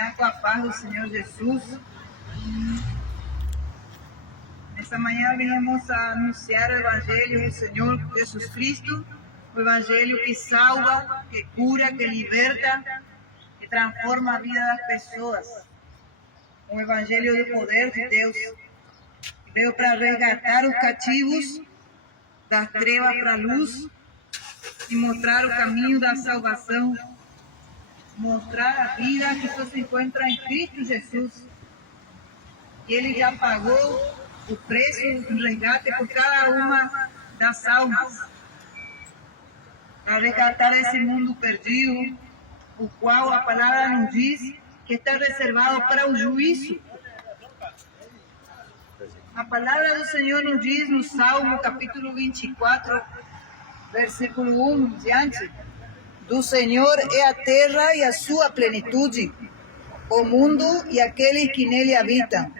manhã com a paz do Senhor Jesus. Nessa manhã viemos a anunciar o Evangelho do Senhor Jesus Cristo, o Evangelho que salva, que cura, que liberta, que transforma a vida das pessoas. Um Evangelho do poder de Deus, que veio para resgatar os cativos das trevas para a luz e mostrar o caminho da salvação, mostrar a vida que só se encontra em Cristo Jesus. E Ele já pagou o preço, o resgate por cada uma das almas, para resgatar esse mundo perdido, o qual a palavra nos diz que está reservado para o juízo. A palavra do Senhor nos diz no Salmo capítulo 24, versículo 1 em diante: do Senhor é a terra e a sua plenitude, o mundo e aqueles que nele habitam.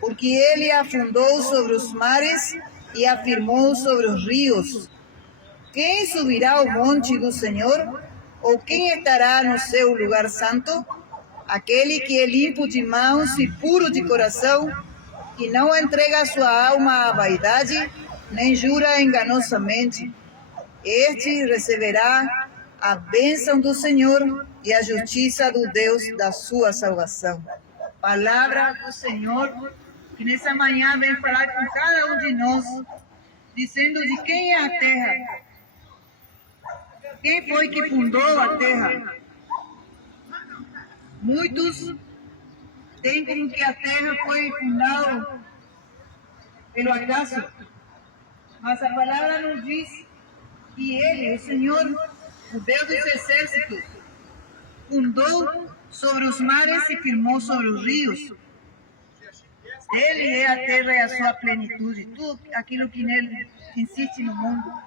Porque ele afundou sobre os mares e afirmou sobre os rios. Quem subirá ao monte do Senhor? Ou quem estará no seu lugar santo? Aquele que é limpo de mãos e puro de coração, que não entrega sua alma à vaidade, nem jura enganosamente. Este receberá a bênção do Senhor e a justiça do Deus da sua salvação. Palavra do Senhor, que nessa manhã vem falar com cada um de nós, dizendo de quem é a terra. Quem foi que fundou a terra? Muitos têm como que a terra foi fundada pelo acaso, mas a palavra nos diz que Ele, o Senhor, o Deus dos exércitos, fundou sobre os mares e firmou sobre os rios. Ele é a terra e a sua plenitude, tudo aquilo que nele existe no mundo.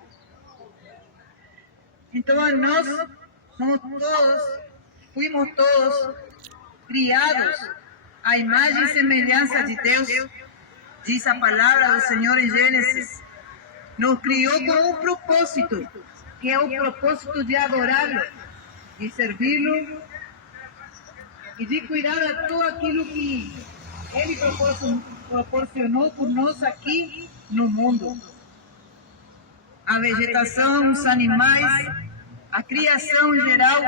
Então nós fuimos todos criados à imagem e semelhança de Deus, diz a palavra do Senhor em Gênesis. Nos criou com um propósito, que é o propósito de adorá-lo, de servi-lo e de cuidar de tudo aquilo que Ele proporcionou por nós aqui no mundo. A vegetação, os animais, a criação em geral,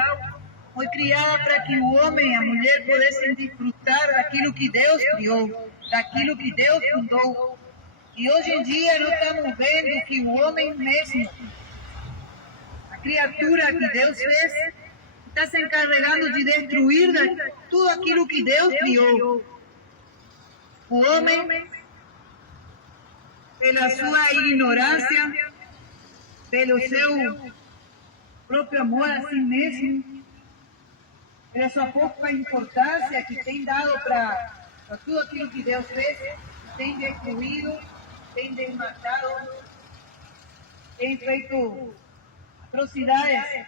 foi criada para que o homem e a mulher pudessem desfrutar daquilo que Deus criou, daquilo que Deus fundou. E hoje em dia nós estamos vendo que o homem mesmo, a criatura que Deus fez, está se encarregando de destruir tudo aquilo que Deus criou. O homem, pela sua ignorância, pelo seu próprio amor a si mesmo, pela sua pouca importância que tem dado para tudo aquilo que Deus fez, tem destruído, tem desmatado, tem feito atrocidades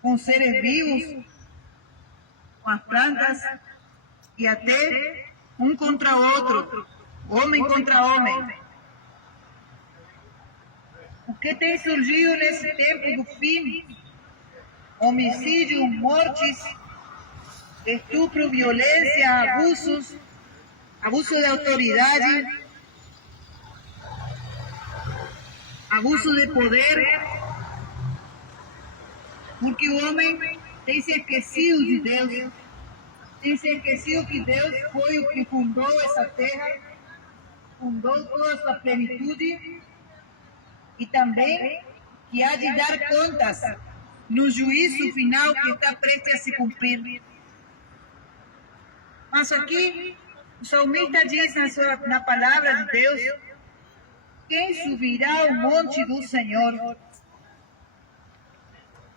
com seres vivos, com as plantas e até um contra o outro, homem contra homem. O que tem surgido nesse tempo do fim? Homicídio, mortes, estupro, violência, abuso de autoridade, abuso de poder, porque o homem tem se esquecido de Deus, tem se esquecido que Deus foi o que fundou essa terra, fundou toda a sua plenitude e também que há de dar contas no juízo final que está prestes a se cumprir. Mas aqui o salmista diz na palavra de Deus: quem subirá ao monte do Senhor?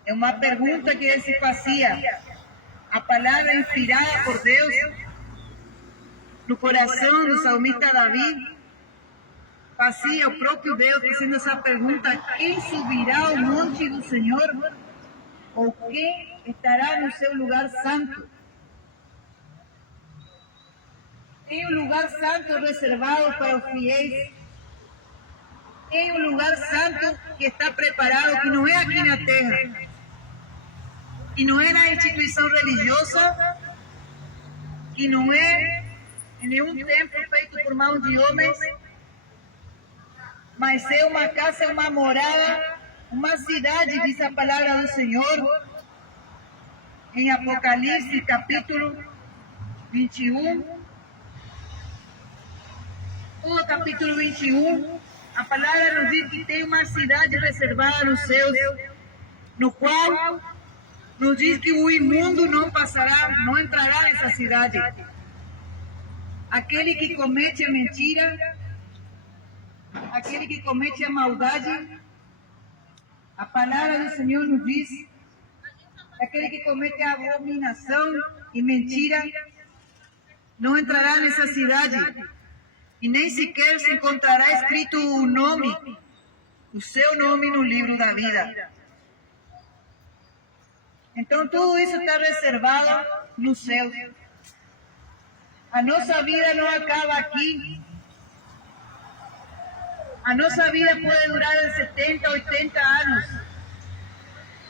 É uma pergunta que ele se fazia. A palavra inspirada por Deus no coração do salmista Davi fazia o próprio Deus fazendo essa pergunta: quem subirá ao monte do Senhor? Ou quem estará no seu lugar santo? Tem um lugar santo reservado para os fiéis. Tem um lugar santo que está preparado, que não é aqui na terra, que não é na instituição religiosa, que não é em nenhum templo feito por mão de homens, mas é uma casa, uma morada, uma cidade, diz a palavra do Senhor, em Apocalipse, capítulo 21, o capítulo 21, a palavra nos diz que tem uma cidade reservada nos céus, no qual nos diz que o imundo não passará, não entrará nessa cidade. Aquele que comete a mentira, aquele que comete a maldade, a palavra do Senhor nos diz, aquele que comete a abominação e mentira, não entrará nessa cidade, e nem sequer se encontrará escrito o seu nome no livro da vida. Então tudo isso está reservado no céu. A nossa vida não acaba aqui. A nossa vida pode durar de 70, 80 anos.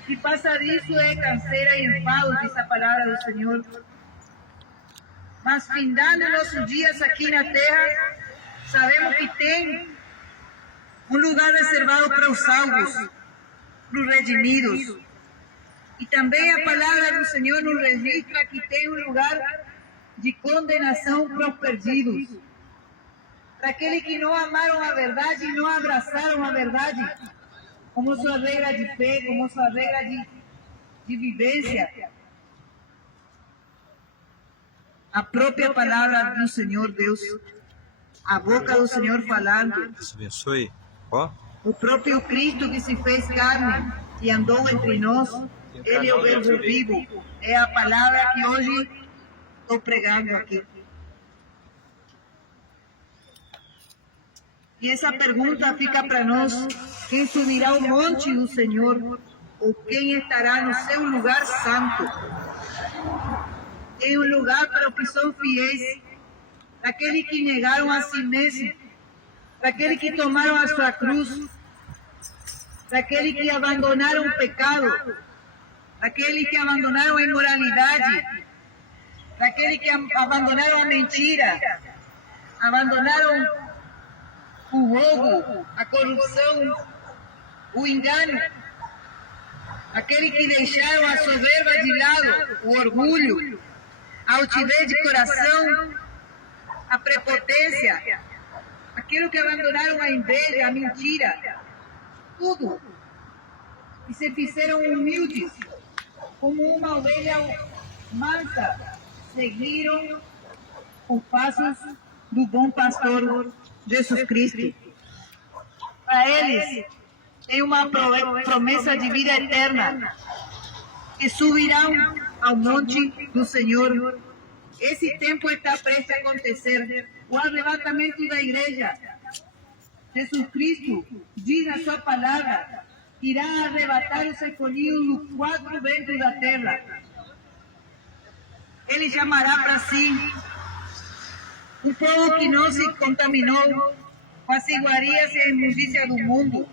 E passa disso é canseira e enfado, diz a palavra do Senhor. Mas findando nossos dias aqui na terra, sabemos que tem um lugar reservado para os salvos, para os redimidos. E também a palavra do Senhor nos registra que tem um lugar de condenação para os perdidos, para aqueles que não amaram a verdade e não abraçaram a verdade como sua regra de fé, como sua regra de vivência. A própria palavra do Senhor Deus, a boca do Senhor falando. Deus abençoe. Ó. O próprio Cristo que se fez carne e andou entre nós, Ele é o verbo vivo, é a palavra que hoje estou pregando aqui. E essa pergunta fica para nós: quem subirá ao monte do Senhor? Ou quem estará no seu lugar santo? Tem um lugar para os que são fiéis, para aqueles que negaram a si mesmos, para aqueles que tomaram a sua cruz, para aqueles que abandonaram o pecado, para aqueles que abandonaram a imoralidade, para aqueles que abandonaram a mentira, abandonaram o roubo, a corrupção, o engano, aqueles que deixaram a soberba de lado, o orgulho, a altivez de coração, a prepotência, aqueles que abandonaram a inveja, a mentira, tudo, e se fizeram humildes, como uma ovelha mansa, seguiram os passos do bom pastor Jesus Cristo. Para eles, tem uma promessa de vida eterna, que subirão ao monte do Senhor. Esse tempo está prestes a acontecer, o arrebatamento da igreja. Jesus Cristo diz na sua palavra, irá arrebatar os escolhidos dos 4 ventos da terra. Ele chamará para si um povo que não se contaminou com as iguarias e a imundícia do mundo,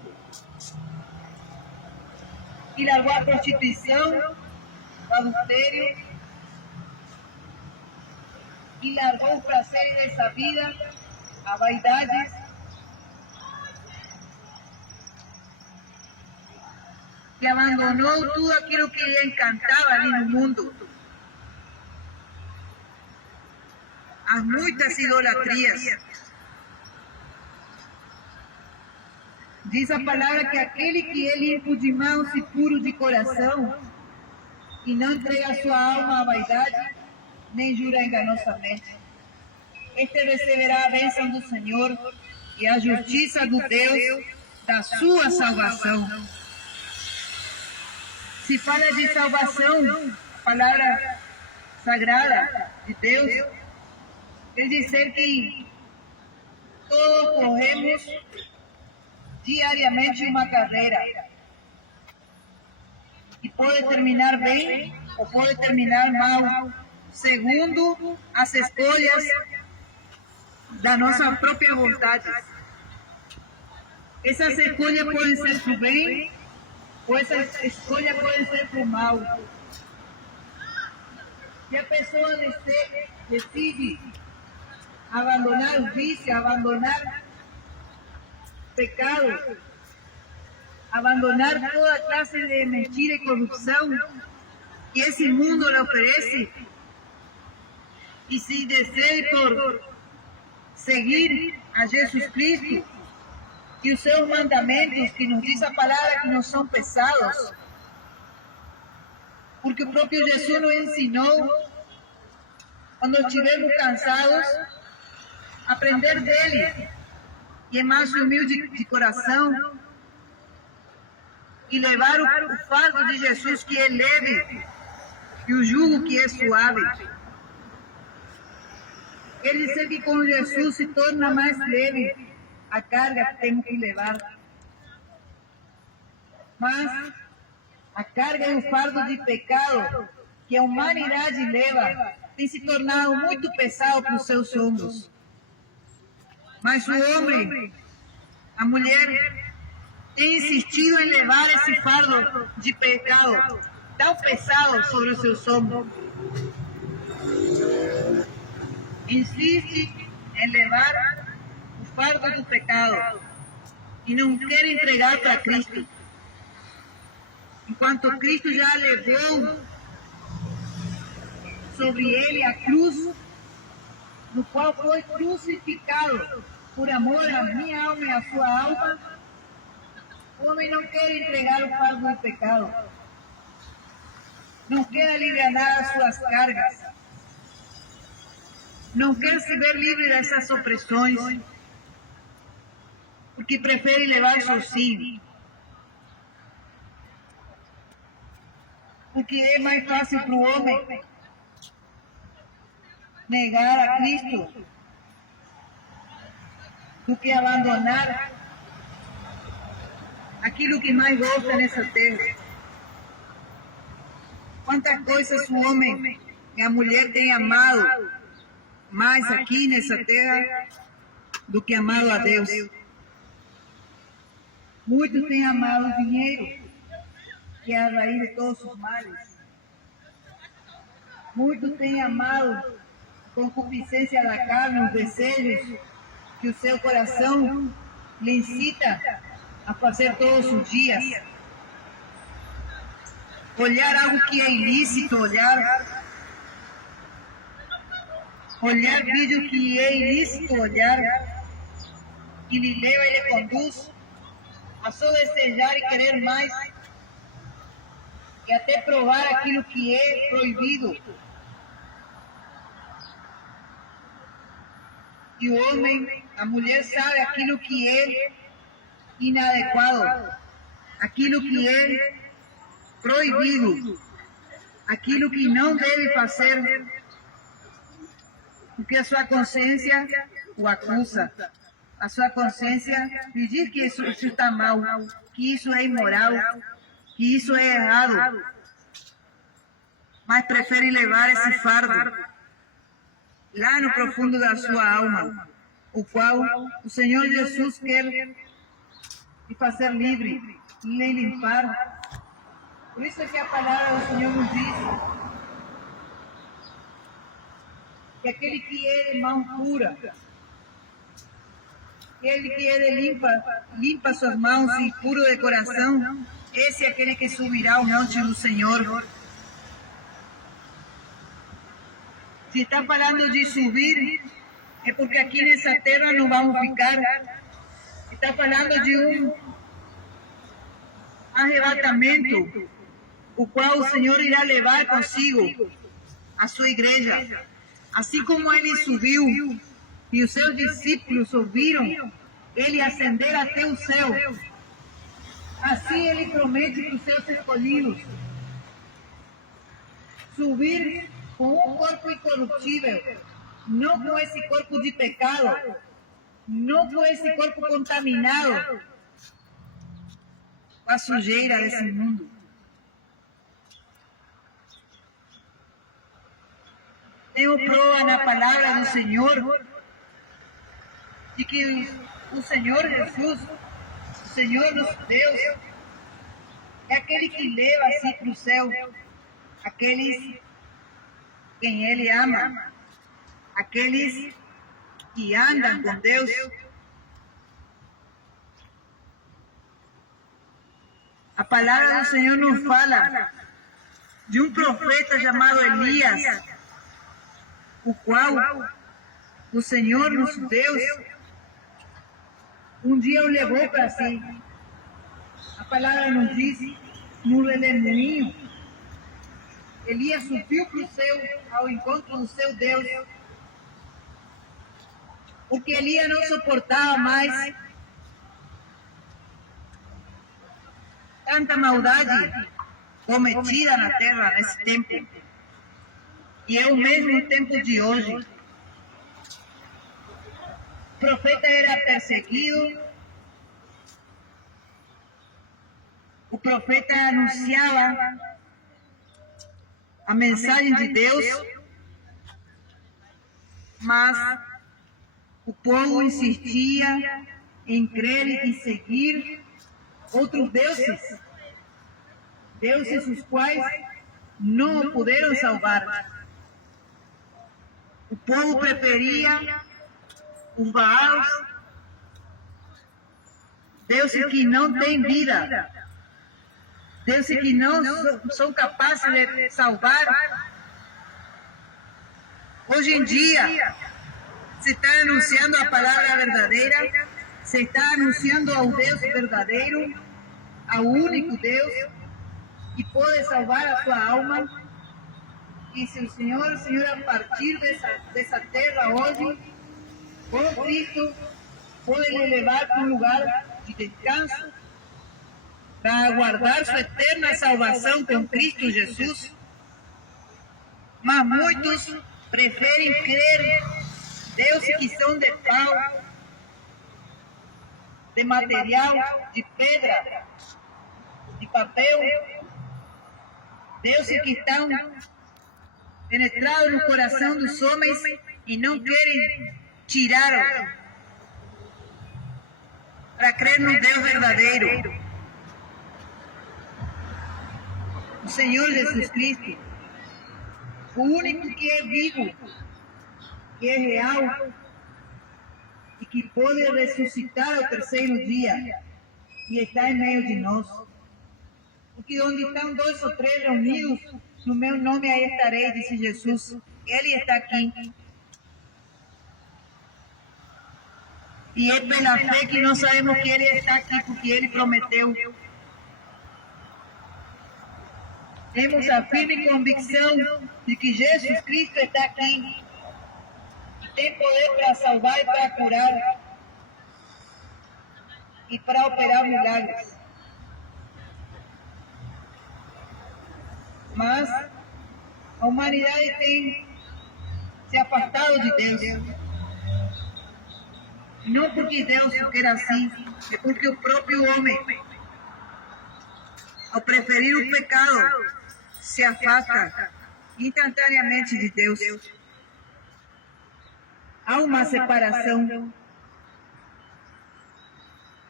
e largou a prostituição, o adultério, e largou o prazer dessa vida, a vaidade, que abandonou tudo aquilo que lhe encantava ali no mundo. As muitas idolatrias. Diz a palavra que aquele que é limpo de mãos e puro de coração, e não entrega sua alma à vaidade, nem jura enganosamente, este receberá a bênção do Senhor e a justiça do Deus da sua salvação. Se fala de salvação, a palavra sagrada de Deus, quer dizer que todos corremos diariamente uma carreira, e pode terminar bem ou pode terminar mal, segundo as escolhas da nossa própria vontade. Essas escolhas podem ser para o bem, ou essas escolhas podem ser para o mal. Se a pessoa decide abandonar o vício, abandonar pecado, abandonar toda clase de mentira y corrupción que ese mundo le ofrece, y se decide por seguir a Jesus Cristo y os seus mandamentos, que nos diz a palavra que não são pesados, porque o próprio Jesus nos ensinou, quando estivermos cansados, aprender dele, e é mais humilde de coração, e levar o fardo de Jesus, que é leve, e o jugo que é suave. Ele disse que com Jesus se torna mais leve a carga que temos que levar. Mas a carga e o fardo de pecado que a humanidade leva tem se tornado muito pesado para os seus ombros. Mas o homem, a mulher, tem insistido em levar esse fardo de pecado tão pesado sobre os seus ombros. Insiste em levar o fardo do pecado e não quer entregar para Cristo. Enquanto Cristo já levou sobre ele a cruz, no qual foi crucificado por amor à minha alma e à sua alma, o homem não quer entregar o fardo do pecado, não quer aliviar as suas cargas, não quer se ver livre dessas opressões, porque prefere levar sozinho. Porque é mais fácil para o homem negar a Cristo do que abandonar aquilo que mais gosta nessa terra. Quantas coisas o homem e a mulher têm amado mais aqui nessa terra do que amado a Deus. Muitos têm amado o dinheiro, que é a raiz de todos os males. Muitos têm amado a concupiscência da carne, os desejos que o seu coração lhe incita a fazer todos os dias. Olhar algo que é ilícito, olhar vídeo que é ilícito, olhar, que lhe leva e lhe conduz a só desejar e querer mais, e até provar aquilo que é proibido. E o homem, a mulher sabe aquilo que é inadequado, aquilo que é proibido, aquilo que não deve fazer, porque a sua consciência o acusa. A sua consciência lhe diz que isso está mal, que isso é imoral, que isso é errado, mas prefere levar esse fardo lá no profundo da sua alma, o qual o Senhor Jesus quer lhe fazer livre, lhe limpar. Por isso é que a palavra do Senhor nos diz que aquele que é de mão pura, aquele que é de limpa suas mãos e puro de coração, esse é aquele que subirá ao monte do Senhor. Se está falando de subir, é porque aqui nessa terra não vamos ficar. Está falando de um arrebatamento, o qual o Senhor irá levar consigo a sua igreja. Assim como ele subiu e os seus discípulos ouviram ele ascender até o céu, assim ele promete para os seus escolhidos subir com um corpo incorruptível, não com esse corpo de pecado, não com esse corpo contaminado com a sujeira desse mundo. Tenho prova na palavra do Senhor de que o Senhor Jesus, o Senhor nosso Deus, é aquele que leva assim para o céu aqueles quem Ele ama, aqueles que andam com Deus. A palavra do Senhor nos fala de um profeta chamado Elias, o qual o Senhor, nosso Deus, um dia o levou para si. A palavra nos diz, no redemoinho, Elias subiu para o céu, ao encontro do seu Deus, porque Elias não suportava mais tanta maldade cometida na terra nesse tempo. E é o mesmo tempo de hoje. O profeta era perseguido, o profeta anunciava a mensagem de Deus, mas o povo insistia em crer e seguir outros deuses, deuses os quais não o puderam salvar. O povo preferia os Baals, deuses que não têm vida, deuses que não são capazes de salvar. Hoje em dia, se está anunciando a palavra verdadeira, se está anunciando ao Deus verdadeiro, ao único Deus, que pode salvar a sua alma. E se o Senhor, a partir dessa terra hoje, com Cristo, pode lhe levar para um lugar de descanso, para aguardar sua eterna salvação com Cristo Jesus. Mas muitos preferem crer deuses que são de pau, de material, de pedra, de papel, deuses que estão penetrados no coração dos homens e não querem tirar para crer no Deus verdadeiro, o Senhor Jesus Cristo, o único que é vivo, que é real e que pode ressuscitar ao terceiro dia e está em meio de nós. Porque onde estão 2 ou 3 reunidos, no meu nome aí estarei, disse Jesus. Ele está aqui. E é pela fé que nós sabemos que Ele está aqui, porque Ele prometeu. Temos a firme convicção de que Jesus Cristo está aqui. E tem poder para salvar e para curar. E para operar milagres. Mas a humanidade tem se afastado de Deus. Não porque Deus quer assim, é porque o próprio homem, ao preferir o pecado, se afasta instantaneamente de Deus. Há uma separação.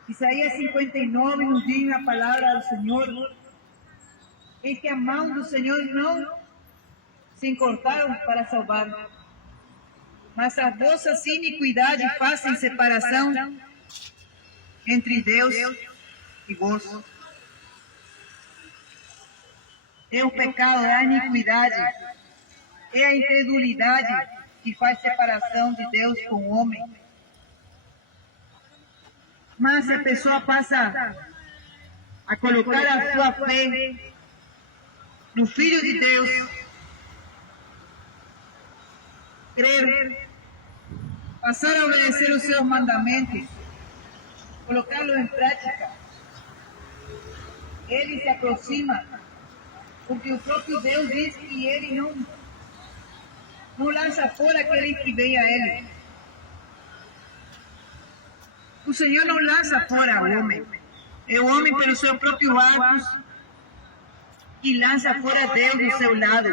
Isaías 59 nos diz a palavra do Senhor, é que a mão do Senhor não se encortaram para salvar, mas as vossas iniquidades fazem separação entre Deus e vós. É o pecado, é a iniquidade, é a incredulidade que faz separação de Deus com o homem. Mas se a pessoa passa a colocar a sua fé no Filho de Deus, crer, passar a obedecer os seus mandamentos, colocá-los em prática, ele se aproxima, porque o próprio Deus diz que ele não lança fora aquele que vem a ele. O Senhor não lança fora o homem, é o homem pelo seu próprio ato que lança fora Deus do seu lado.